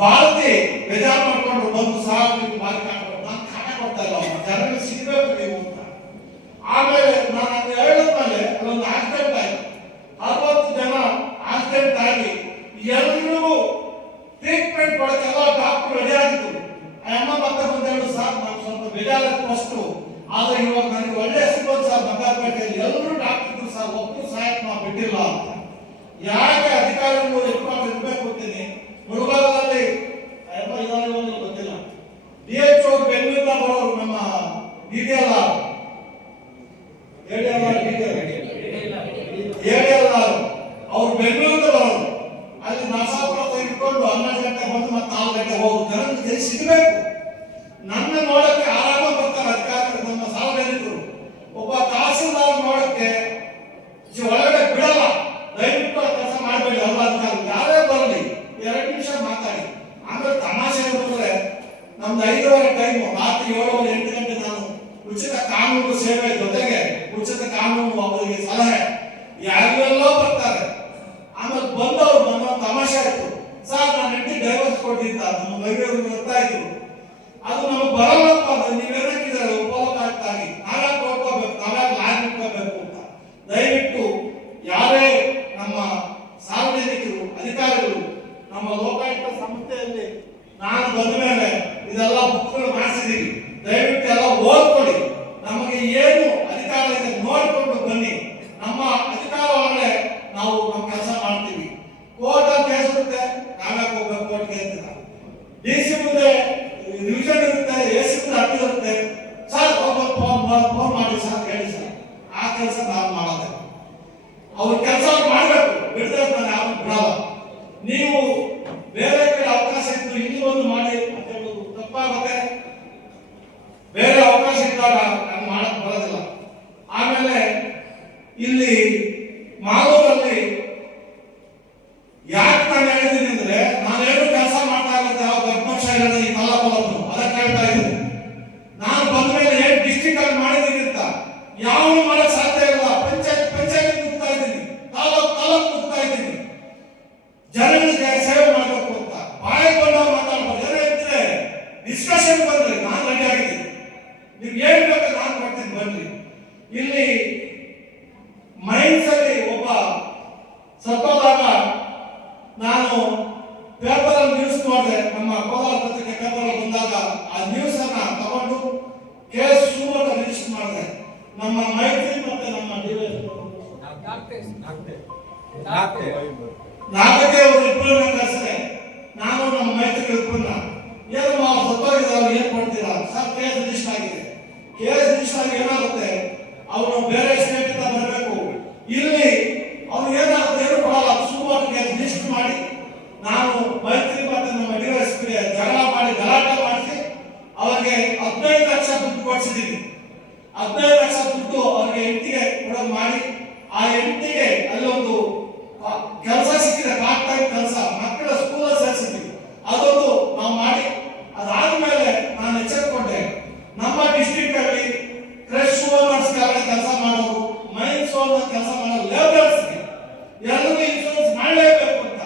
ಭಾರತಿ ಬೇಜಾರು ಮಾಡ್ಕೊಂಡು ಬಂದು ಸಹ ನೀವು ಬಾರಿ ನಾನು ಕಾಟ ಕೊಡ್ತಾ ಇಲ್ಲ ಜನರಿಗೆ ಸಿಗಬೇಕು ನೀವು ಅಂತ. ಆಮೇಲೆ ನಾನು ಅದು ಹೇಳಿದ್ಮೇಲೆ ಅದೊಂದು ಆಕ್ಸಿಡೆಂಟ್ ಆಯ್ತು. 60 ಜನ ಆಕ್ಸಿಡೆಂಟ್ ಆಗಿ ಎಲ್ರಿಗೂ ಟ್ರೀಟ್ಮೆಂಟ್ ಕೊಡಕ್ಕೆಲ್ಲ ಡಾಕ್ಟರ್ ರೆಡಿ ಆಗಿದ್ರು. ಅಮ್ಮ ಮತ್ತೆ ಬಂದೇಳು ಸರ್ ನಾನು ಸ್ವಲ್ಪ ಬೇಜಾರಾಯ್ತು ಫಸ್ಟು, ಆದ್ರೆ ಇವಾಗ ನನಗೆ ಒಳ್ಳೆ ಸಿಗೋದು ಸರ್ ಬಂಗಾರಪೇಟೆಯಲ್ಲಿ ಎಲ್ಲರೂ ಡಾಕ್ಟರ್ ಸರ್ ಒಬ್ಬರು ಸಹಾಯಕ್ಕೆ ನಾವು ಬಿಟ್ಟಿಲ್ಲ ಅಂತ. ಯಾಕೆ ಅಧಿಕಾರಿಗಳು ಇರ್ಬೇಕು ಅಂತೀನಿ. ಮುಳುಗಾಲದಲ್ಲಿ ಗೊತ್ತಿಲ್ಲ DHO ಬೆಂಗಳೂರಿನ ಬರೋರು ನಮ್ಮ DDLR ಅವ್ರು ಬೆಂಗಳೂರಿಂದ ಬರೋರು. ಅಲ್ಲಿ ನರಸಾಪುರ ಇಟ್ಕೊಂಡು 12 ಗಂಟೆ ಬಂದು ಮತ್ತೆ 4 ಗಂಟೆ ಹೋಗುದು. ಜನರಿಗೆ ಸಿಗಬೇಕು. ನನ್ನ ನೋಡಕ್ಕೆ ಆರಾಮ ಬರ್ತಾರೆ ಅಧಿಕಾರಿಗಳು, ನಮ್ಮ ಸಾರ್ವಜನಿಕರು. ಒಬ್ಬ ತಹಸೀಲ್ದಾರ್ ನೋಡಕ್ಕೆ ಒಳಗಡೆ ಬಿಡಲ್ಲ. ದಯವಿಟ್ಟು ಕೆಲಸ ಮಾಡಬೇಡಿ ಅವ್ರ ಅಧಿಕಾರಿ ಯಾರೇ ಬರಲಿ 2 ನಿಮಿಷ ಮಾತಾಡಿ. ಆಮೇಲೆ ತಮಾಷೆ ಬಂದ್ರೆ ನಮ್ದು 5:30 ಟೈಮು, ರಾತ್ರಿ 7 8 ಗಂಟೆ ನಾನು ಉಚಿತ ಕಾನೂನು ಸೇವೆ ಜೊತೆಗೆ ಉಚಿತ ಕಾನೂನು ಅವರಿಗೆ ಸಲಹೆ ಯಾರೆಲ್ಲೋ ಬರ್ತಾರೆ. ಆಮೇಲೆ ಬಂದವರು ಬಂದ ತಮಾಷೆ ಆಯ್ತು ಸರ್ ನಾನು ಹೆಂಡತಿ ಡೈವರ್ಸ್ ಕೊಟ್ಟಿದ್ದ ನಮ್ಮ ಮಹಿಳೆಯರು ಬರ್ತಾ ಇದ್ರು. ಅದು ನಮಗೆ ಬರಲ್ಲಪ್ಪ ಅಂತ ನೀವೇನಾಕಿದ್ದಾರೆ ಉಪಯೋಗಕ್ಕಾಗಿ ನಾವ್ಯಾಕೆ ಕೊಡ್ಕೋಬೇಕು, ನಾವ್ಯಾಕೆ ಲಾನ್ ಇಟ್ಕೋಬೇಕು ಅಂತ. ದಯವಿಟ್ಟು ಯಾರೇ ನಮ್ಮ ಸಾರ್ವಜನಿಕರು ಅಧಿಕಾರಿಗಳು ನಮ್ಮ ಲೋಕಾಯುಕ್ತ ಸಂಸ್ಥೆಯಲ್ಲಿ ನಾನು ಬಂದ ಮೇಲೆ ಇದೆಲ್ಲ ಬುಕ್ಗಳು ಮಾಡಿಸಿದೀವಿ. ದಯವಿಟ್ಟು ಎಲ್ಲ ಓದ್ಕೊಡಿ. ನಮಗೆ ಏನು ಅಧಿಕಾರ ಇದೆ ನೋಡ್ಕೊಂಡು ಬನ್ನಿ. ನಮ್ಮ ಅಧಿಕಾರ ಒಳಗಡೆ ನಾವು ನಮ್ಮ ಕೆಲಸ ಮಾಡ್ತೀವಿ. ಕೋರ್ಟ್ ಅಂತ ಹೇಳಿರುತ್ತೆ, ನಾವ್ಯಾಕೆ ಹೋಗ್ಬೇಕು ಕೋರ್ಟ್ಗೆ ಅಂತ. DC ಮುಂದೆ ರಿವಿಷನ್ ಇರುತ್ತೆ, AC ಮುಂದೆ ಅಪೀಲ್ ಇರುತ್ತೆ. ಸರ್ ಫೋನ್ ಮಾಡಿ ಸರ್ ಹೇಳಿ ಸರ್, ಆ ಕೆಲಸ ನಾವು ಮಾಡೋದು. ಅವ್ರ ಕೆಲಸ ಮಾಡಬೇಕು, ಬಿಡದೆ ನಾನು ಯಾರು ಬಿಡಲ್ಲ. ನೀವು ಬೇರೆ ಕಡೆ ಅವಕಾಶ ಇದ್ದು ಇಲ್ಲಿ ಒಂದು ಮಾಡಿ ಅಂತ ಹೇಳೋದು ತಪ್ಪಾಗುತ್ತೆ. ಬೇರೆ ಅವಕಾಶ ಇದ್ದಾಗ ನಾನು ಮಾಡಕ್ ಬರೋದಿಲ್ಲ. ಆಮೇಲೆ ಇಲ್ಲಿ ಮಾಲೂರಲ್ಲಿ ಯಾಕೆ ನಾನು ಹೇಳಿದ್ದೀನಿ ಅಂದ್ರೆ ನಾನು ಏನು ಕೆಲಸ ಮಾಡ್ತಾ ಇರೋದು ಯಾವ ಗರ್ಭಂಶ ಇರೋದು ಈ ತಾಲೂಕು ಅದಕ್ಕೆ ಹೇಳ್ತಾ ಇದ್ದೀನಿ. ನಾನು ಬಂದ ಮೇಲೆ ಏನು ಡಿಸ್ಟ್ರಿಕ್ಟ್ ಅಲ್ಲಿ ಮಾಡಿದ್ದೀನಿ ಅಂತ ಯಾವನು ಮಾಡಕ್ ಸಾಧ್ಯ ಇಲ್ಲ. ಪಂಚಾಯತ್ ನುಗ್ತಾ ಇದ್ದೀನಿ, ತಾಲೂಕು ನುಗ್ತಾ ಇದ್ದೀನಿ. ಜನರಿಗೆ ಸೇವೆ ಮಾಡಬೇಕು ಅಂತ ಬಾಯಿ ಬಂದವ್ರು ಮಾತಾಡ್ಬೋದು. ಏನಿದ್ರೆ ಡಿಸ್ಕಷನ್ ಬಂದ್ರಿ, ನಾನು ರೆಡಿ ಆಗಿದ್ದೀನಿ. ನೀವು ಏನ್ ಬೇಕು ನಾನು ಕೊಡ್ತೀನಿ ಬನ್ನಿ. ಇಲ್ಲಿ ಮೈನ್ಸ್ ಅಲ್ಲಿ ಒಬ್ಬ ಸತ್ತೋದಾಗ ನಾನು ಪೇಪರ್ ಅಲ್ಲಿ ನ್ಯೂಸ್ ನೋಡಿದೆ. ನಮ್ಮ ಕೋಲಾರ ಪತ್ರಿಕೆ ಪೇಪರ್ ಅಲ್ಲಿ ಬಂದಾಗ ಆ ನ್ಯೂಸ್ ಅನ್ನ ತಗೊಂಡು ಕೇಸ್ ಶುರು ರಿಜಿಸ್ಟರ್ ಮಾಡಿದೆ. ನಮ್ಮ ಮೈತ್ರಿ ಮತ್ತೆ ನಮ್ಮ ನಾಲ್ಕೇ ಅವರು ಇಬ್ಬರನ್ನ ಕಳಿಸಿದೆ. ನಾನು ನಮ್ಮ ಮೈತ್ರಿ ಇಬ್ಬರನ್ನ ಏನು ಸತ್ತೋಗಿದ್ದಾರೆ ಏನ್ ಕೊಡ್ತೀರಾ ಸರ್, ಕೇಸ್ ರಿಜಿಸ್ಟರ್ ಆಗಿದೆ. ಕೇಸ್ ರಿಜಿಸ್ಟರ್ ಆಗಿ ಏನಾಗುತ್ತೆ, ಅವರು ಬೇರೆ ಸ್ಟೇಟ್ ಇಂದ ಬರಬೇಕು. ಇಲ್ಲಿ ಅವ್ರು ಏನಾಗುತ್ತೆ ಏನು ಕೊಡಲ್ಲ. ಸುಮಾರು ಕೇಸ್ ರಿಜಿಸ್ಟರ್ ಮಾಡಿ ನಾನು ಮೈತ್ರಿ ಮತ್ತೆ ನಮ್ಮ DSP ಜಗಳ ಮಾಡಿ ಗಲಾಟೆ ಮಾಡಿಸಿ ಅವರಿಗೆ 15 ಲಕ್ಷ ದುಡ್ಡು ಕೊಡಿಸಿದ್ದೀನಿ. 15 ಲಕ್ಷ ದುಡ್ಡು ಅವ್ರಿಗೆ ಹೆಂಡತಿಗೆ ಕೊಡೋದು ಮಾಡಿ ಆ ಹೆಂಡತಿಗೆ ಅಲ್ಲೊಂದು ಕೆಲಸ ಸಿಕ್ಕಿದೆ, ಪಾರ್ಟ್ ಟೈಮ್ ಕೆಲಸ, ಮಕ್ಕಳ ಸ್ಕೂಲ್ ಸೇರಿಸಿದ್ವಿ. ಅದೊಂದು ನಾವು ಮಾಡಿ ಅದಾದ್ಮೇಲೆ ನಾನು ಎಚ್ಚರಿಕೊಂಡೆ. ನಮ್ಮ ಡಿಸ್ಟ್ರಿಕ್ಟ್ ಅಲ್ಲಿ ಕ್ರಶ್ ಓನರ್ಸ್ ಕೆಲಸ ಮಾಡೋರು, ಮೈನ್ಸ್ ಓನರ್ ಕೆಲಸ ಮಾಡೋ ಲೇಬರ್ಸ್ಗೆ ಎಲ್ಲರಿಗೂ ಇನ್ಶೂರೆನ್ಸ್ ಮಾಡಲೇಬೇಕು ಅಂತ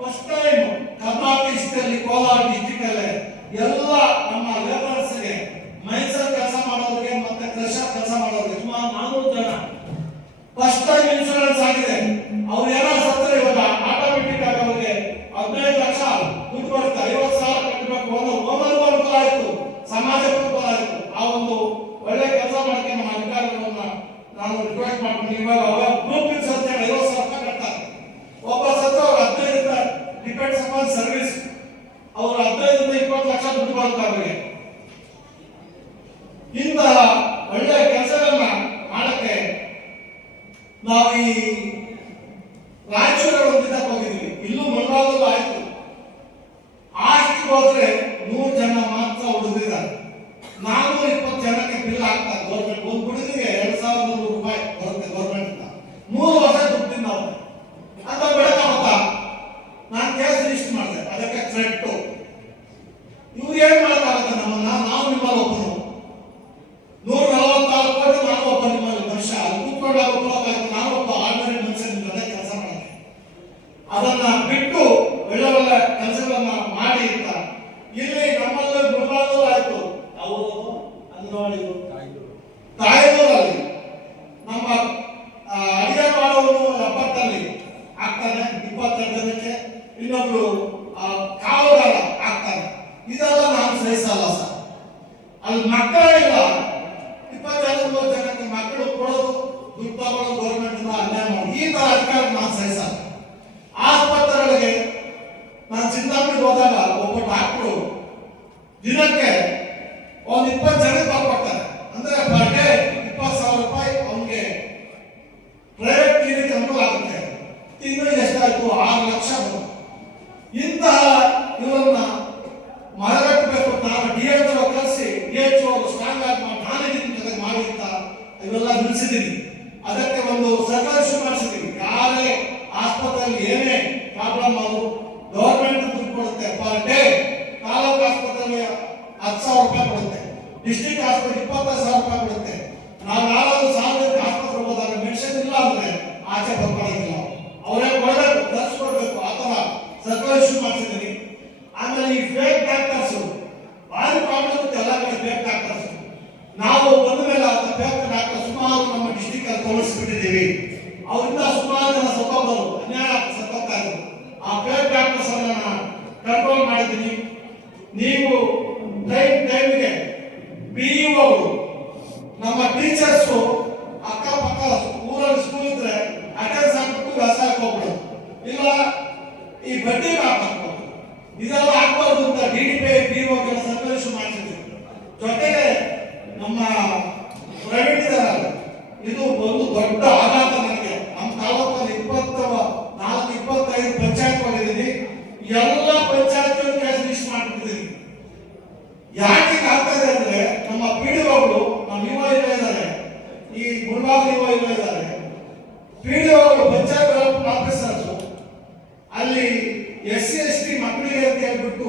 ಫಸ್ಟ್ ಟೈಮ್ ಕರ್ನಾಟಕ ಹಿಸ್ಟ್ರಿಯಲ್ಲಿ ಕೋಲಾರ ಡಿಸ್ಟ್ರಿಕ್ಟ್ ಅಲ್ಲೇ ಎಲ್ಲ ನಮ್ಮ ಲೇಬರ್ಸ್ಗೆ, ಮೈನ್ಸ್ ಕೆಲಸ ಮಾಡೋರಿಗೆ ಮತ್ತೆ ಕ್ರಶ್ ಕೆಲಸ ಮಾಡೋರಿಗೆ ಸುಮಾರು 400 ಜನ ಫಸ್ಟ್ ಟೈಮ್ ಇನ್ಶೂರೆನ್ಸ್ ಆಗಿದೆ. ಅವ್ರು ಏನಾದ್ರು ಸತ್ತರೆ ಇವಾಗ ಆಟೋಮೆಟಿಕ್ ಆಗಿ ಅವರಿಗೆ 15 ಲಕ್ಷ ದುಡ್ಡು ಬರುತ್ತೆ. 50,000 ಕಟ್ಟಬೇಕು. ಓನರ್ಗೂ ಅನುಕೂಲ ಆಯ್ತು, ಸಮಾಜಕ್ಕೂ ಅನುಕೂಲ ಆಯ್ತು. ಆ ಒಂದು ಒಳ್ಳೆ ಕೆಲಸ ಮಾಡಕ್ಕೆ ನಮ್ಮ ಅಧಿಕಾರಿಗಳನ್ನ ನಾನು ರಿಕ್ವೆಸ್ಟ್ ಮಾಡ್ತೀನಿ. ಇವಾಗ ಗ್ರೂಪ್ ಸಂಸ್ಥೆ 50,000 ರೂಪಾಯಿ ಕಟ್ತಾರೆ. ಒಬ್ಬ ಸತ್ತ 15 ಡಿಪೆಂಡ್ಸ್ ಅಪಾನ್ ಸರ್ವಿಸ್, ಅವರು 15 ರಿಂದ 20 ಲಕ್ಷ ದುಡ್ಡು ಬರುತ್ತೆ ಅವರಿಗೆ. ಇಂತಹ ಒಳ್ಳೆ ಕೆಲಸಗಳನ್ನ ಮಾಡಕ್ಕೆ ನಾವು ಈ ರಾಯಚೂರು ಒಂದಿದ್ದಕ್ಕೆ ಹೋಗಿದ್ವಿ. ಇಲ್ಲೂ ಮುಳಬಾಗಲು ಆಯ್ತು. ಆಸ್ತಿಗೆ ಹೋದ್ರೆ 100 ಜನ ಮಾತ್ರ ಹುಡುಗಿದ್ದಾರೆ. 420 ಜನಕ್ಕೆ ಬಿಲ್ ಆಗ್ತಾರೆ ಗೌರ್ಮೆಂಟ್. ಒಂದು ಹುಡುಗಿಗೆ 2,300 ರೂಪಾಯಿ ಬರುತ್ತೆ ಗೌರ್ಮೆಂಟ್ ಇಂದ. 3 ವರ್ಷ ದುಡ್ಡಿನ ನಾವು ಅಂತ ಬೆಳಕಾಗುತ್ತಾ. ನಾನು ಕೇಸ್ ರಿಜಿಸ್ಟರ್ ಮಾಡಿದೆ, ಅದಕ್ಕೆ ಥ್ರೆಟ್. ಇವ್ರು ಏನ್ ಮಾಡಕ್ಕಾಗುತ್ತೆ ನಮ್ಮನ್ನ? ನಾವು ನಿಮ್ಮಲ್ಲಿ ಒಬ್ಬನು 144 ಕೋಟಿ, ನಾನು ಒಬ್ಬ ನಿಮ್ಮಲ್ಲಿ ವರ್ಷ ಅಲ್ಲಿ ಕೂತ್ಕೊಂಡು ಒಬ್ಬ ನಾನು ಒಬ್ಬ ಆರ್ಡಿನರಿ ಮನುಷ್ಯ ನಿಮ್ಮ ಜೊತೆ ಕೆಲಸ ಮಾಡ್ತೀನಿ. ಅದನ್ನ ಬಿಟ್ಟು ಒಳ್ಳೆ ಒಳ್ಳೆ ಕೆಲಸಗಳನ್ನ ಮಾಡಿ ಆಗ್ತಾನೆ, 22 ಜನಕ್ಕೆ ಇನ್ನೊಬ್ರು ಕಾವಲಾಳ ಆಗ್ತಾನೆ. ಇದೆಲ್ಲ ನಾನು ಸಹಿಸಲ್ಲ ಸರ್. ಅಲ್ಲಿ ಮಕ್ಕಳಿಲ್ಲ, 20 ಜನಕ್ಕೆ ಮಕ್ಕಳು ಕೊಡೋದು, ದುಡ್ಡು ತಗೊಳ್ಳೋದು, ಗೌರ್ಮೆಂಟ್ ಅನ್ಯಾಯ ಮಾಡೋದು, ಈ ತರ ಅಧಿಕಾರ ನಾನು ಸಹಿಸಲ್ಲ. ಆಸ್ಪತ್ರೆಗಳಿಗೆ ನಾನು ಚಿಂತಾಮಣಿಗೆ ಹೋದಾಗ ಒಬ್ಬ ಡಾಕ್ಟ್ರು ದಿನಕ್ಕೆ ಒಂದು 20 ಜನಕ್ಕೆ ಬರ್ಕೊಡ್ತಾರೆ. ಅಂದ್ರೆ ಪರ್ ಡೇ 20,000 ರೂಪಾಯಿ ಅವನಿಗೆ ಪ್ರೈವೇಟ್ ಕ್ಲಿನಿಕ್ ಅನುಕೂಲ ಆಗುತ್ತೆ. ತಿಂಗಳಿಗೆ ಎಷ್ಟಾಯ್ತು? 6 ಲಕ್ಷ. ಇಂತಹ ಇವರನ್ನ ಮರಗಟ್ಟಬೇಕು. ನಾವು DHO ಕಳಿಸಿ DHO ಸ್ಟ್ರಾಂಗ್ ಆಗಿ ನಾನೇ ಮಾಡಿ ಅಂತ ಇವೆಲ್ಲ ನಿಲ್ಲಿಸಿದ್ದೀನಿ. ಅದಕ್ಕೆ ಒಂದು ಸರ್ಕಾರ ಶುರು ಮಾಡಿಸಿದ್ದೀವಿ. ಯಾರೇ ಆಸ್ಪತ್ರೆಯಲ್ಲಿ ಏನೇ ಪ್ರಾಬ್ಲಮ್ ಆದರೂ ಗೌರ್ಮೆಂಟ್ ದುಡ್ಡು ಕೊಡುತ್ತೆ. ಪರ್ ಡೇ ತಾಲೂಕು ಆಸ್ಪತ್ರೆಯಲ್ಲಿ 10,000 ರೂಪಾಯಿ ಕೊಡುತ್ತೆ, ಡಿಸ್ಟ್ರಿಕ್ಟ್ ಆಸ್ಪತ್ರೆ 25,000 ರೂಪಾಯಿ ಕೊಡುತ್ತೆ. ನಾವು ಯಾರಾದ್ರೂ ಸಾರ್ವಜನಿಕ ಆಸ್ಪತ್ರೆ ಹೋದಾಗ ಮೆಡಿಸಿನ್ ಇಲ್ಲ ಅಂದ್ರೆ ಆಚೆ ಬರ್ಕೊಳ್ಳೋದಿಲ್ಲ, ಅವರೇ ಕೊಡಬೇಕು, ತರಿಸ್ಕೊಡ್ಬೇಕು. ಆ ತರ ಸರ್ಕಾರ ಶುರು ಮಾಡಿಸಿದ್ದೀನಿ. ಆಮೇಲೆ ಈ ಫೇಕ್ ಡಾಕ್ಟರ್ಸ್ ಭಾರಿ ಪ್ರಾಬ್ಲಮ್ ಇರುತ್ತೆ ಎಲ್ಲ ಕಡೆ. ಫೇಕ್ ಡಾಕ್ಟರ್ಸ್ ನಾವು ಬಂದ ಮೇಲೆ ಅಂತ ಫೇಕ್ ಡಾಕ್ಟರ್ ಸುಮಾರು ನಮ್ಮ ಡಿಸ್ಟ್ರಿಕ್ಟ್ ಅಲ್ಲಿ ತೋರಿಸ್ಬಿಟ್ಟಿದ್ದೀವಿ. ಅವರಿಂದ ಸುಮಾರು ಜನ ಸತ್ತೋದ್ರು, ಅನ್ಯಾಯ ಸತ್ತೋಗ್ತಾ ಇದ್ರು. ಆ ಫೇಕ್ ಡಾಕ್ಟರ್ಸ್ ಅನ್ನ ಕಂಟ್ರೋಲ್ ಮಾಡಿದ್ದೀನಿ. ನೀವು ಟೈಮ್ಗೆ BEOಗಳು ನಮ್ಮ ಟೀಚರ್ಸ್ ಅಕ್ಕಪಕ್ಕ ಊರಲ್ಲಿ ಸ್ಕೂಲ್ ಇದ್ರೆ ಅಟೆಂಡ್ಸ್ ಹಾಕ್ಬಿಟ್ಟು ವ್ಯವಸಾಯಕ್ಕೆ ಹೋಗ್ಬಿಡೋದು, ಇಲ್ಲ ಈ ಬಡ್ಡಿ ಹಾಕ್ಬೇಕು. ಇದೆಲ್ಲ ಆಗ್ಬಾರ್ದು ಅಂತ DDP BEOಗೆಲ್ಲ ಸರ್ಕಾರ ಶುರು ಮಾಡಿಸಿದ್ವಿ. ಜೊತೆಗೆ ನಮ್ಮ ಪ್ರೈವೇಟ್ ಇದಾರಲ್ಲ, ಇದು ಒಂದು ದೊಡ್ಡ ಆಘಾತ ನನಗೆ. ನಮ್ಮ ತಾಲೂಕಲ್ಲಿ 24-25 ಪಂಚಾಯತ್ ಮಾಡಿದ್ದೀನಿ. ಎಲ್ಲ ಪಂಚಾಯತ್ ಕೇಸ್ ಲಿಸ್ಟ್ ಮಾಡ್ಬಿಟ್ಟಿದ್ದೀನಿ. ಯಾಕೆ ಆಗ್ತದೆ ಅಂದ್ರೆ ನಮ್ಮ PDOಗಳು, ನಮ್ಮ ಇವಾಗ ಇದ್ದಾರೆ, ಈ ಮುಳಬಾಗ ಇವಾಗ ಇದ್ದಾರೆ, PDOಗಳು ಪಂಚಾಯತ್ ಡೆವಲಪ್ಮೆಂಟ್ ಆಫೀಸರ್ಸ್ ಅಲ್ಲಿ SC/ST ಮಕ್ಕಳಿಗೆ ಅಂತ ಹೇಳ್ಬಿಟ್ಟು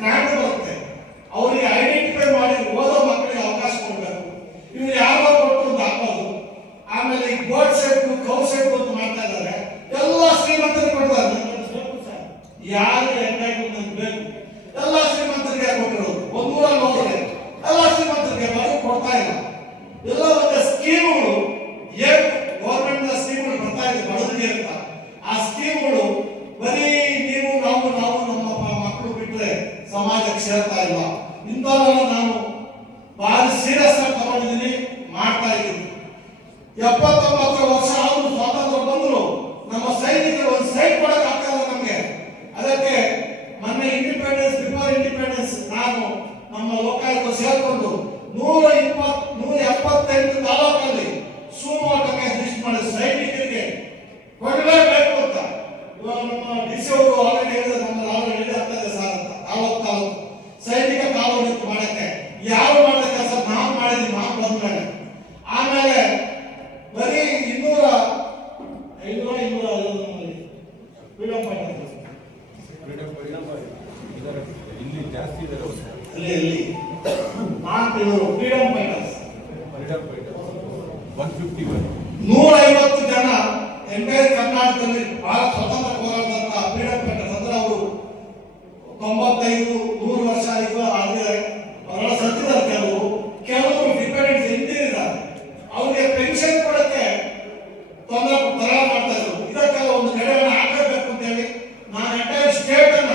ಗ್ರಾಂಟ್ ಬರುತ್ತೆ, ಅವರಿಗೆ ಐಡೆಂಟಿಫೈ ಮಾಡಿ ಓದೋ ಮಕ್ಕಳಿಗೆ ಅವಕಾಶ ಕೊಡಬೇಕು. ಇವ್ರು ಯಾರೋ ಕೊಟ್ಟು ಒಂದು ಹಾಕೋದು. ಆಮೇಲೆ ಈ ಬೋರ್ಡ್ ಸೆಟ್, ಕೌ ಸೆಟ್ ಅಂತ ಮಾಡ್ತಾ ಇದ್ದಾರೆ. ಎಲ್ಲ ಶ್ರೀಮಂತರಿಗೆ ಕೊಡ್ತಾರೆ. ಯಾರು ಎಂಟೈಟ್ಮೆಂಟ್ ಬೇಕು ಎಲ್ಲ ಶ್ರೀಮಂತರಿಗೆ ಕೊಟ್ಟಿರೋದು. ಒಂದೂರಲ್ಲಿ ಹೋದ್ರೆ ಎಲ್ಲ ಶ್ರೀಮಂತರಿಗೆ ಕೊಡ್ತಾ ಇಲ್ಲ. ಎಲ್ಲ ಒಂದು ಸ್ಕೀಮ್ಗಳು ಏನು ಗೌರ್ಮೆಂಟ್ ಸ್ಕೀಮ್ಗಳು ಬರ್ತಾ ಇದೆ ಬಡವರಿಗೆ ಅಂತ. ಆ ಸ್ಕೀಮ್ಗಳು ಬರೀ ನೀವು ನಾವು ನಮ್ಮ ಮಕ್ಕಳು ಬಿಟ್ರೆ ಸಮಾಜಕ್ಕೆ ಸೇರ್ತಾ ಇಲ್ಲ. ಇಂಥವೆಲ್ಲ ನಾನು ಭಾರಿ ಸೀರಿಯಸ್ ಆಗಿ ತಗೊಂಡಿದ್ದೀನಿ, ಮಾಡ್ತಾ ಇದ್ದೀನಿ. 79 ವರ್ಷ ಆದ್ರೂ ಸ್ವಾತಂತ್ರ್ಯ ಬಂದ್ರು ನಮ್ಮ ಸೈನಿಕರು ಒಂದು ಸೈಟ್ ಕೊಡಕ್ ಆಗ್ತಾ ಇಲ್ಲ ನಮ್ಗೆ. ಅದಕ್ಕೆ ಮೊನ್ನೆ ಇಂಡಿಪೆಂಡೆನ್ಸ್, ಬಿಫೋರ್ ಇಂಡಿಪೆಂಡೆನ್ಸ್ ನಾನು ನಮ್ಮ ಲೋಕಾಯುಕ್ತ ಸೇರ್ಕೊಂಡು 178 ತಾಲೂಕಲ್ಲಿ ಸುಮೋಟಕ್ಕೆ ಲಿಸ್ಟ್ ಮಾಡಿ ಸೈನಿಕರಿಗೆ ಕೊಡಲೇಬೇಕು ಅಂತ. ಇವಾಗ ನಮ್ಮ DC ಅವರು ಆಲ್ರೆಡಿ ಹೇಳಿದ್ರೆ ನಮ್ಮಲ್ಲಿ ಆಲ್ರೆಡಿ ಆಗ್ತಾ ಇದೆ ಸರ್ ಅಂತ. ತಾಲೂಕು ಸೈನಿಕ ಕಾನೂನು ಮಾಡಕ್ಕೆ ಯಾರು ಮಾಡಿದ ಕೆಲಸ ನಾವು ಮಾಡಿದ್ವಿ, ನಾವು ಬಂದ್ಮೇಲೆ. ಆಮೇಲೆ ಬರೀ 200 ಫ್ರೀಡಮ್ ಫೈಟರ್ ಇಲ್ಲಿ ಜಾಸ್ತಿ ಇದ್ದಾರೆ. ಅಲ್ಲಿ ನಾನು ಫ್ರೀಡಮ್ ಫೈಟರ್ಸ್ 150 ಜನ ಎಂಟೈರ್ ಕರ್ನಾಟಕದಲ್ಲಿ ಬಹಳ ಸ್ವತಂತ್ರ ಹೋರಾಟದಂತ ಫ್ರೀಡಮ್ ಫೈಟರ್ಸ್ ಅಂದ್ರೆ ಅವರು 95-100 ವರ್ಷ ಆಗಿದ್ದಾರೆ. ಅವರೆಲ್ಲ ಸತ್ತಿದ್ದಾರೆ. ಕೆಲವರು ಡಿಪೆಂಡೆಂಟ್ಸ್ ಹಿಂದಿದ್ದಾರೆ. ಅವ್ರಿಗೆ ಪೆನ್ಷನ್ ಕೊಡಕ್ಕೆ ತೊಂದರೆ ಮಾಡ್ತಾ ಇದ್ರು. ಇದಕ್ಕೆಲ್ಲ ಒಂದು ಕಡೆಯನ್ನು ಹಾಕಬೇಕು ಅಂತ ಹೇಳಿ ನಾನು ಎಂಟೈರ್ ಸ್ಟೇಟ್ ಅನ್ನ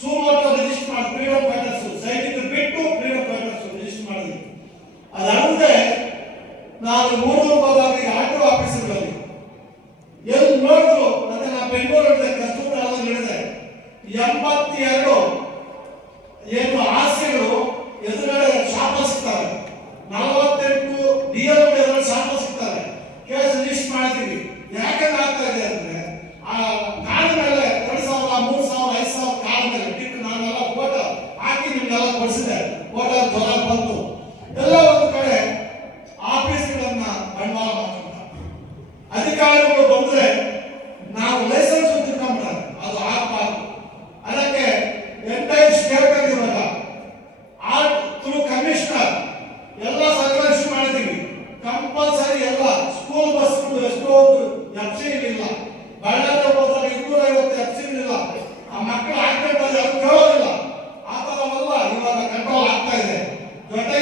ಸುಮೋಟೋ ರಿಜಿಸ್ಟರ್ ಮಾಡಿ ಫ್ರೀಡಮ್ ಫೈಟರ್ಸ್ ಸೈನಿಕರು ಬಿಟ್ಟು ಫ್ರೀಡಮ್ ಫೈಟರ್ಸ್ ರಿಜಿಸ್ಟರ್ ಮಾಡಿದ್ವಿ. ಅದಲ್ಲದೆ ನಾನು 3 ಹೋದಾಗ ಆಟೋ ಆಫೀಸರ್ಗಳಲ್ಲಿ ಎಲ್ಲಿ ನೋಡಿದ್ರು ಮತ್ತೆ ನಾನು ಬೆಂಗಳೂರಲ್ಲಿ ಕಸ್ತೂರಿ ಹೇಳಿದೆ 82 ಏನು ಆಸೆಗಳು ಎದುರುಗಡೆ ಶಾಪ ಸಿಗ್ತವೆ, 48 DL ಎದುರು ಶಾಪ ಸಿಗ್ತವೆ. ಕೇಸ್ ಲಿಸ್ಟ್ ಮಾಡಿದ್ದೀವಿ. ಯಾಕಂದ್ರೆ ಆಗ್ತಾ ಇದೆ ಅಂದ್ರೆ ಆ ಕಾಲ ಮೇಲೆ 2,000, 3,000, 5,000 ಕಾಲ ಮೇಲೆ ಟಿಕ್ ನಾನೆಲ್ಲ ಫೋಟೋ ಹಾಕಿ ನಿಮ್ಗೆಲ್ಲ ಕೊಡಿಸಿದೆ. ಫೋಟೋ ಜ್ವರ ಬಂತು. ಎಲ್ಲ ಒಂದು ಕಡೆ ಆಫೀಸ್ಗಳನ್ನ ಬಂಡವಾಳ ಮಾಡ್ತಾರೆ. ಅಧಿಕಾರಿಗಳು ಬಂದ್ರೆ ನಾವು ಲೈಸೆನ್ಸ್ ತಿಳ್ಕೊಂಡ್ಬಿಟ್ಟಾರೆ, ಅದು ಆಗಬಾರ್ದು. ಅದಕ್ಕೆ ಎಂಟೈರ್ ಸ್ಟೇಟ್ ಅಲ್ಲಿ ಇವಾಗ ಥ್ರೂ ಕಮಿಷನರ್ ಎಲ್ಲ ಸರ್ಕಾರ ಶುರು ಮಾಡಿದ್ದೀವಿ. ಕಂಪಲ್ಸರಿ ಎಲ್ಲ ಸ್ಕೂಲ್ ಬಸ್ಗಳು ಎಷ್ಟೋ FC ಇಲ್ಲ. ಬಳ್ಳಾರಿ ಹೋದಾಗ 250 FC ಇಲ್ಲ. ಆ ಮಕ್ಕಳು ಆಕ್ಸಿಡೆಂಟ್ ಆದ್ರೆ ಅದು ಕೇಳೋದಿಲ್ಲ. ಆ ಥರವೆಲ್ಲ ಇವಾಗ ಕಂಟ್ರೋಲ್ ಆಗ್ತಾ ಇದೆ. ಜೊತೆ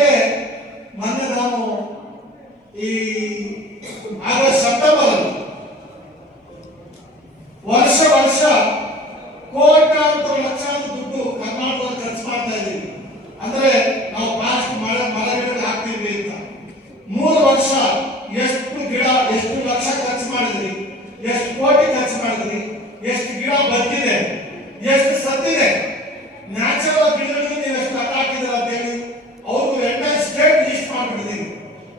ಕೋಟ್ಯಾಂತರ ಲಕ್ಷಾಂತರ ದುಡ್ಡು ಕರ್ನಾಟಕದಲ್ಲಿ ಖರ್ಚು ಮಾಡ್ತಾ ಇದ್ದೀವಿ. ಅಂದ್ರೆ ನಾವು ಪ್ಲಾಸ್ಟಿಕ್ ಮರಗಿಡ ಹಾಕ್ತೀವಿ ಅಂತ 3 ವರ್ಷ ಎಷ್ಟು ಗಿಡ ಎಷ್ಟು ಲಕ್ಷ ಖರ್ಚು ಮಾಡಿದ್ರಿ, ಎಷ್ಟು ಕೋಟಿ ಖರ್ಚು ಮಾಡಿದ್ರಿ, ಎಷ್ಟು ಗಿಡ ಬದುಕಿದೆ, ಎಷ್ಟು ಸತ್ತಿದೆ, ನ್ಯಾಚುರಲ್ ಗಿಡಗಳಿಗೆ ನೀವು ಎಷ್ಟು ಹಾಕಿದ್ರೆ ಅಂತ ಹೇಳಿ ಅವ್ರಿಗೂ ಎಂಟೈರ್ ಸ್ಟೇಟ್ ಲಿಸ್ಟ್ ಮಾಡ್ಬಿಟ್ಟಿದ್ದೀವಿ.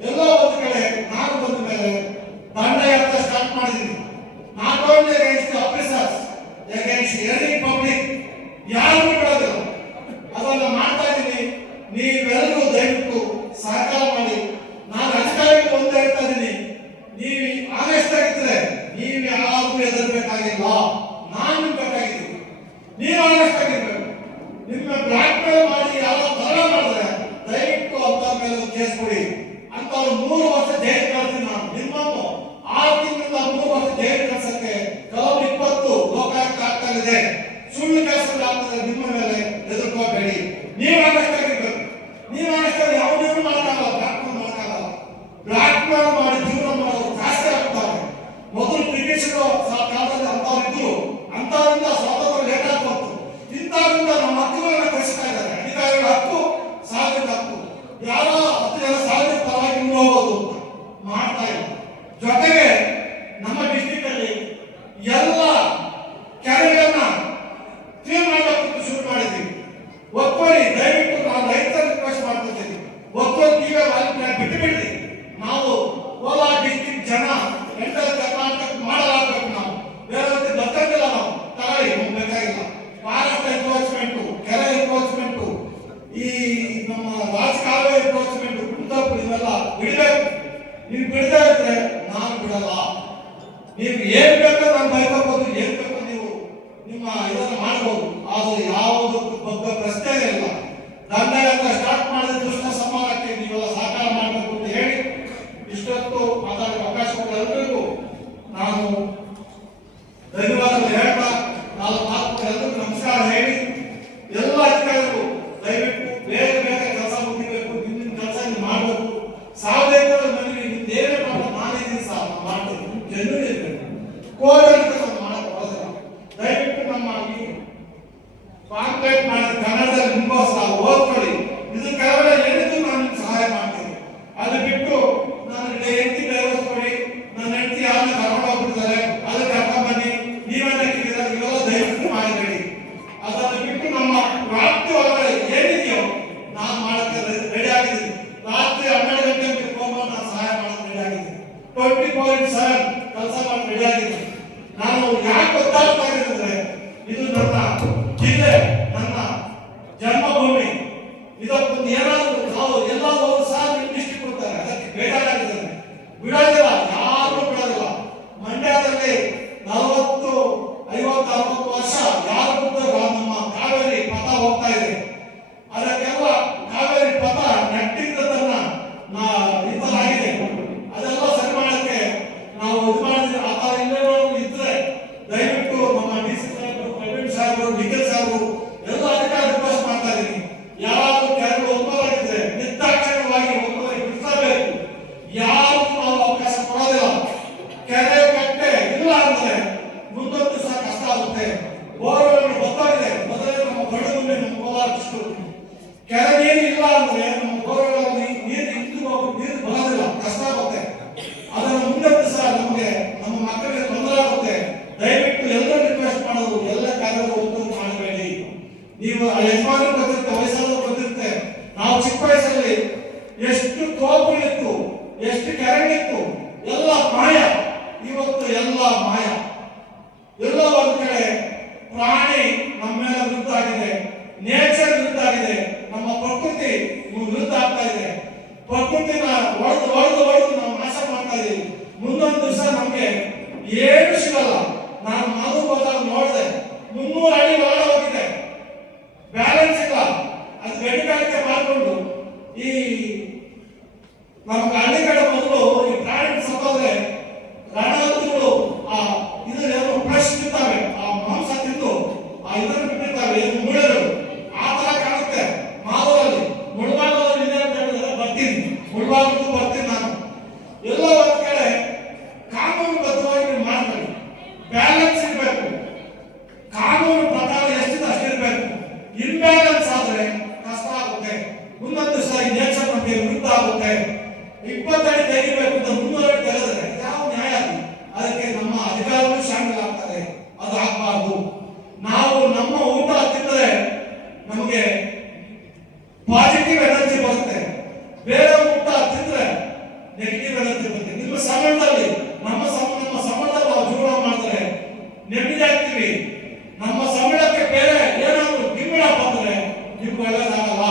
ಎಲ್ಲ ಒಂದು ಕಡೆ ನಾನು ಬಂದ ಮೇಲೆ ದಂಡಯಾತ್ರೆ ಸ್ಟಾರ್ಟ್ ಮಾಡಿದ್ದೀನಿ. Not only against officers, against any public, ಯಾರು ಬಿಡೋದಿಲ್ಲ. ಅದನ್ನು ಮಾಡ್ತಾ ಇದ್ದೀನಿ. ನೀವೆಲ್ಲರೂ ದಯವಿಟ್ಟು ಸಹಕಾರ ಮಾಡಿ. ನಾನು ಅಧಿಕಾರಿಗಳು ಒಂದು ಹೇಳ್ತಾ ಇದ್ದೀನಿ, ನೀವು ಆನೆಸ್ಟ್ ಆಗಿದ್ರೆ ನೀವು ಯಾರು ಹೆದರ್ಬೇಕಾಗಿಲ್ಲ. ನಾನು ಬೇಕಾಗಿದ್ದೀನಿ, ನೀವು ಆನೆಸ್ಟ್ ಆಗಿರ್ಬೇಕು. ನಿಮ್ಮ ಬ್ಲಾಕ್ ಮೇಲ್ ಮಾಡಿ ಯಾರೋ ತರ ಮಾಡಿದ್ರೆ ದಯವಿಟ್ಟು ಅಂತ ಮೇಲೆ ಕೇಸ್ ಕೊಡಿ ಅಂತ 3 ವರ್ಷ ಜೈಲು ಕಳಿಸ್ತೀನಿ ನಾನು. ನಿಮ್ಮನ್ನು 6 ತಿಂಗಳಿಂದ 3 ವರ್ಷ ಜೈಲು ಕಳಿಸಕ್ಕೆ ಕೆಲವು 20 ಲೋಕಾಯುಕ್ತ ಆಗ್ತಾ ಸುಳ್ಳು ಕೆಲಸಗಳು ಆಗ್ತದೆ. ನಿಮ್ಮ ಮೇಲೆ ಹೆದರ್ಕೋಬೇಡಿ. ನೀವು ಆನೆಸ್ಟ್ ಆಗಿರ್ಬೇಕು. ನೀವು ಆನೆಸ್ಟ್ ಆಗಿ ಯಾವುದೇನು ಮಾಡೋಕ್ಕಾಗಲ್ಲ, ಬ್ಲಾಕ್ ಮೇಲ್ ಮಾಡಿ ಜೀವನ ಮಾಡೋದು ಜಾಸ್ತಿ ಆಗ್ತಾರೆ. ಮೊದಲು ಬ್ರಿಟಿಷರು ಕಾಲದಲ್ಲಿ ಅಂತವ್ರು ಇದ್ರು, ಅಂತವರಿಂದ ಸ್ವಾತಂತ್ರ್ಯ ಲೇಟ್ ಆಗ್ಬಾರ್ದು. ಇಂಥವರಿಂದ ನಮ್ಮ ಹಕ್ಕುಗಳನ್ನ ಕಳಿಸ್ತಾ ಇದ್ದಾರೆ. ಅಧಿಕಾರಿಗಳ ಹಕ್ಕು, ಸಾರ್ವಜನಿಕ ಹಕ್ಕು, ಯಾರೋ 10 ಜನ ಸಾರ್ವಜನಿಕ ಪರವಾಗಿ ಹೋಗೋದು ಅಂತ ಮಾಡ್ತಾ ಇಲ್ಲ. ಜೊತೆಗೆ ನಮ್ಮ ಡಿಸ್ಟ್ರಿಕ್ಟ್ ಅಲ್ಲಿ ಎಲ್ಲ ಕೆರೆಗಳನ್ನ ಕ್ಲೀನ್ ಮಾಡಬೇಕು ಶುರು ಮಾಡಿದ್ದೀವಿ. ಒತ್ತುವರಿ ದಯವಿಟ್ಟು ನಾವು ರೈತರ ರಿಕ್ವೆಸ್ಟ್ ಮಾಡ್ಕೊತೀವಿ, ಒತ್ತುವರಿ ಈಗ ಬಿಟ್ಟು ಬಿಡ್ರಿ. ನಾವು ಕೋಲಾರ ಡಿಸ್ಟ್ರಿಕ್ಟ್ ಜನ ಎಂಟರ್ ಕರ್ನಾಟಕ ಮಾಡಲಾಗಬೇಕು. ನಾವು ಬೇರೆ ಗೊತ್ತಾಗಿಲ್ಲ, ನಾವು ತಗೊಳ್ಳಿ, ನಮ್ಗೆ ಬೇಕಾಗಿಲ್ಲ. ಫಾರೆಸ್ಟ್ ಎನ್ಕ್ರೋಚ್ಮೆಂಟು, ಕೆರೆ ಎನ್ಕ್ರೋಚ್ಮೆಂಟು, ಈ ನಮ್ಮ ರಾಜಕಾಲುವೆ ಎನ್ಕ್ರೋಚ್ಮೆಂಟು, ಕುಂಟಪ್ಪು ಇವೆಲ್ಲ ಬಿಡಬೇಕು. ನೀವು ಬಿಡದೇ ಇದ್ರೆ ನಾನು ಬಿಡಲ್ಲ. ನೀವು ಏನ್ ಬೇಕೋ ನಾನು ಬೈಕೋಬಹುದು, ಏನ್ ಬೇಕೋ ನೀವು ನಿಮ್ಮ ಇದನ್ನು ಮಾಡಬಹುದು. ಆದ್ರೆ ಯಾವುದಕ್ಕೂ ಬಗ್ಗೆ ಪ್ರಶ್ನೆ ಇಲ್ಲ. ದಂಡಯಾತ್ರೆ ಸ್ಟಾರ್ಟ್ ಮಾಡಿದ ದುಷ್ಟ ಸಮಾನಕ್ಕೆ ನೀವೆಲ್ಲ ಸಹಕಾರ ಮಾಡಬೇಕು ಅಂತ ಹೇಳಿ ಇಷ್ಟೊತ್ತು ಮಾತಾಡೋ ಅವಕಾಶ ಕೊಟ್ಟ ಎಲ್ಲರಿಗೂ ನಾನು ಧನ್ಯವಾದಗಳು ಹೇಳ್ತಾ 4 ಮಾತು ಎಲ್ಲರಿಗೂ ನಮಸ್ಕಾರ ಹೇಳಿ, ಎಲ್ಲ ಅಧಿಕಾರಿಗಳು ದಯವಿಟ್ಟು ಬೇಗ ಬೇಗ ಕೆಲಸ ಮುಗಿಬೇಕು. ನಿಮ್ಮಿನ ಕೆಲಸ ನೀವು ಮಾಡಬೇಕು. ಸಾರ್ವಜನಿಕರ ಮನೆಗೆ ನಿಮ್ದು ಏನೇ ಮಾಡೋ ನಾನಿದ್ದೀನಿ ಸಹ ನಾನು ಮಾಡ್ತೀನಿ. ಜನರು ಇರಬೇಕು, ಕೋರಿಕೆ ಮಾಡಕ್ಕೆ ಬರೋದಿಲ್ಲ. ದಯವಿಟ್ಟು ನಮ್ಮ ಈ ಪಾಂಪ್ಲೆಟ್ ಮಾಡಿದ ಕನ್ನಡದಲ್ಲಿ ನಿಮಗೋಸ್ಕರ ಓದ್ಕೊಳ್ಳಿ. ಇದು ಕೇವಲ ಏನಿದ್ದು ನಾನು ನಿಮ್ಗೆ ಸಹಾಯ ಮಾಡ್ತೀನಿ. ಅದು ಬಿಟ್ಟು ನಾನು ಹೆಂಡತಿ ಡೈವರ್ಸ್ ಕೊಡಿ, ನನ್ನ ಹೆಂಡತಿ ಯಾರನ್ನ ಕರ್ಕೊಂಡು ಹೋಗ್ಬಿಡ್ತಾರೆ, ಅದಕ್ಕೆ ಕರ್ಕೊಂಡ್ ಬನ್ನಿ, ನೀವೆಲ್ಲ ಇವೆಲ್ಲ ದಯವಿಟ್ಟು ಮಾಡಬೇಡಿ. ಅದನ್ನು ಬಿಟ್ಟು ನಮ್ಮ ವ್ಯಾಪ್ತಿ ಒಳಗಡೆ ಏನಿದೆಯೋ ನಾನು ಮಾಡಕ್ಕೆ ರೆಡಿ ಆಗಿದ್ದೀನಿ. ರಾತ್ರಿ 12 ಗಂಟೆಗೆ ಹೋಗ್ಬೋದು, ನಾನು ಸಹಾಯ ಮಾಡಕ್ಕೆ ರೆಡಿ ಆಗಿದ್ದೀನಿ. 24/7 ಕೆಲಸ ಮಾಡಕ್ಕೆ ರೆಡಿ ಆಗಿದ್ದೀನಿ. ನಾನು ಯಾಕೆ ಗೊತ್ತಾಗ್ತಾ ಇದ್ರೆ ಇದು ನನ್ನ ಜಿಲ್ಲೆ, ನನ್ನ ಜನ್ಮಭೂಮಿ. ಇದಕ್ಕೊಂದು ಏನಾದ್ರು ನಾವು ಎಲ್ಲ ಸಹ ಡಿಸ್ಟ್ರಿಕ್ಟ್ ಕೊಡ್ತಾರೆ, ಅದಕ್ಕೆ ಬೇಜಾರಾಗಿದ್ದಾರೆ. ಬಿಡೋದಿಲ್ಲ, ಯಾರು ಬಿಡೋದಿಲ್ಲ. ಮಂಡ್ಯದಲ್ಲಿ 40, 50, 60 ವರ್ಷ ಯಾರು ಬಿಡ್ತಾರೋ ನಮ್ಮ ಕಾವೇರಿ ಪಥ ಹೋಗ್ತಾ ಇದೆ. ಅದಕ್ಕೆಲ್ಲ ಕಾವೇರಿ ಪಥ ನೆಟ್ಟಿದ್ದನ್ನ ಇದ್ದಾಗಿದೆ. ಅದೆಲ್ಲ ಸರಿ ಮಾಡಕ್ಕೆ ನಾವು ಇದು ಮಾಡಿದ್ರೆ ಆ ಥರ ಇನ್ನೇನೋ ಇದ್ರೆ ದಯವಿಟ್ಟು ನಮ್ಮ DC ಸಾಹೇಬರು, ಪ್ರವೀಣ್ ಸಾಹೇಬರು, ನಿಖಿಲ್ ಸಾಹೇಬರು ಎಲ್ಲ ಅಧಿಕಾರಿ ರಿಕ್ವೆಸ್ಟ್ ಮಾಡ್ತಾ ಇದ್ದೀನಿ. ಯಾರಾದ್ರೂ ಕೆರೆಗಳು ಒಪ್ಪಲಾಗಿದ್ರೆ ನಿರ್ದಾಕ್ಷಿಣ್ಯವಾಗಿ ಒಪ್ಪಲಾಗಿ ಬಿಡಿಸಬೇಕು. ಯಾರು ನಾವು ಅವಕಾಶ ಕೊಡೋದಿಲ್ಲ. ಕೆರೆ ಕಟ್ಟೆ ಇಲ್ಲ ಅಂದ್ರೆ ಮುಂದೊಂದು ದಿವಸ ಕಷ್ಟ ಆಗುತ್ತೆ. ಬೋರ್ವೆಲ್ ಗೊತ್ತಾಗಿದೆ, ಮೊದಲೇ ನಮ್ಮ ಬಡಗುಂಬೆ ನಮ್ಮ ಕೋಲಾರ ಕೆರೆ ನೀರು ಇಲ್ಲ ಅಂದ್ರೆ ನಮ್ಮ ಬೋರ್ವೆಲ್ ನೀರು ನೀರು ಬರೋದಿಲ್ಲ, ಕಷ್ಟ ಆಗುತ್ತೆ. ಅದನ್ನು ಮುಂದೆ ದಿವಸ ನಮಗೆ ನಮ್ಮ ಮಕ್ಕಳಿಗೆ ತೊಂದರೆ ಆಗುತ್ತೆ. ದಯವಿಟ್ಟು ಎಲ್ಲರೂ ರಿಕ್ವೆಸ್ಟ್ ಮಾಡೋದು, ಎಲ್ಲ ಕಾರ್ಯಗಳು ಒತ್ತು ಮಾಡಬೇಡಿ. ನೀವು ಯಜಮಾನರು ಗೊತ್ತಿರುತ್ತೆ, ವಯಸ್ಸಾದ್ರು ಗೊತ್ತಿರುತ್ತೆ. ನಾವು ಚಿಕ್ಕ ವಯಸ್ಸಲ್ಲಿ ಎಷ್ಟು ತೋಪುಗಳಿತ್ತು, ಎಷ್ಟು ಕೆರೆಗಳಿತ್ತು, ಎಲ್ಲ ಮಾಯ. ಇವತ್ತು ಎಲ್ಲ ಮಾಯ. ಎಲ್ಲ ಒಂದ್ ಕಡೆ ಪ್ರಾಣಿ ನಮ್ಮ ಮೇಲೆ ವಿರುದ್ಧ ಆಗಿದೆ, ನೇಚರ್ ವಿರುದ್ಧ ಆಗಿದೆ, ನಮ್ಮ ಪ್ರಕೃತಿ ವಿರುದ್ಧ ಆಗ್ತಾ ಇದೆ. ಪ್ರಕೃತಿನ ಒಡೆದು ನಾವು ನಾಶ ಮಾಡ್ತಾ ಇದೀವಿ. ಮುಂದೊಂದು ದಿವಸ ನಮ್ಗೆ ಏನು ಸಿಗಲ್ಲ. ನಾನು ಹೋದಾಗ ನೋಡಿದೆ 300 ಅಡಿ ಒಳಗಡೆ ಹೋಗಿದೆ, ಬ್ಯಾಲೆನ್ಸ್ ಇಲ್ಲ. ಅದು ಗಡಿಗಾರಿಕೆ ಮಾಡಿಕೊಂಡು ಈ ನಮ್ಮ ಹಳ್ಳಿ ಕಡೆ ಮೊದಲು ಈ ಪ್ರಾಣಿ ಸತ್ತೋದ್ರೆ ರಣಹದ್ದುಗಳು ಇದು ಏನು ಫ್ರೆಶ್ ತಿಂತಾವೆ, ಆ ಮಾಂಸ ತಿಂದು ಇದನ್ನು ಬಿಟ್ಟಿರ್ತಾವೆ, ಏನು ಮೂಳೆಗಳು ಆ ತರ ಕಾಣುತ್ತೆ. ಮಾದೂರಲ್ಲಿ ಮುಳ್ಬಾಗದಲ್ಲಿ ಇದೆ ಅಂತ ಹೇಳಿದ್ರೆ ಬರ್ತೀನಿ, ಮುಳ್ಬಾಗಕ್ಕೂ ಬರ್ತೀನಿ. ನಮ್ಮ ಸಂಬಳಕ್ಕೆ ಬೇರೆ ಏನಾದ್ರು ತಿಂಗಳ ಬಂದ್ರೆ ನಿಮ್ಗೆ ಒಳ್ಳೇದಾಗಲ್ಲ.